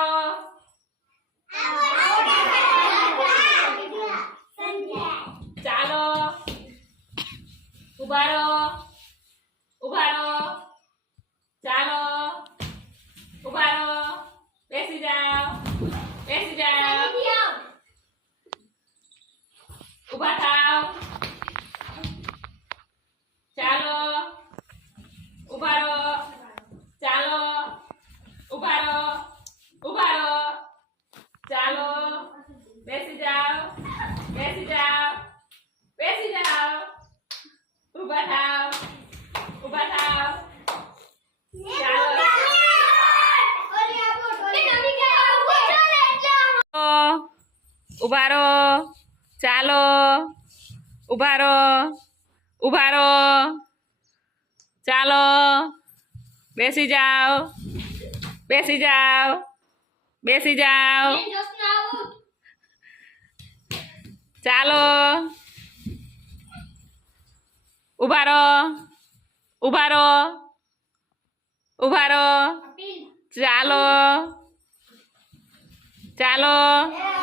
કરો ચાલો. ઉભારો. ઉભારો. ચાલો. ઉભારો. બેસી જાઓ. બેસી જાઓ. બેસી જાઓ બેસી જાઓ. ઊભા થાઓ ઊભા થાઓ. ઉભારો ચાલો ઉભારો ઉભારો ચાલો, બેસી જાઓ બેસી જાઓ બેસી જાઓ. ચાલો. ઊભા રહો ઊભા રહો રહો ચાલો. ચાલો.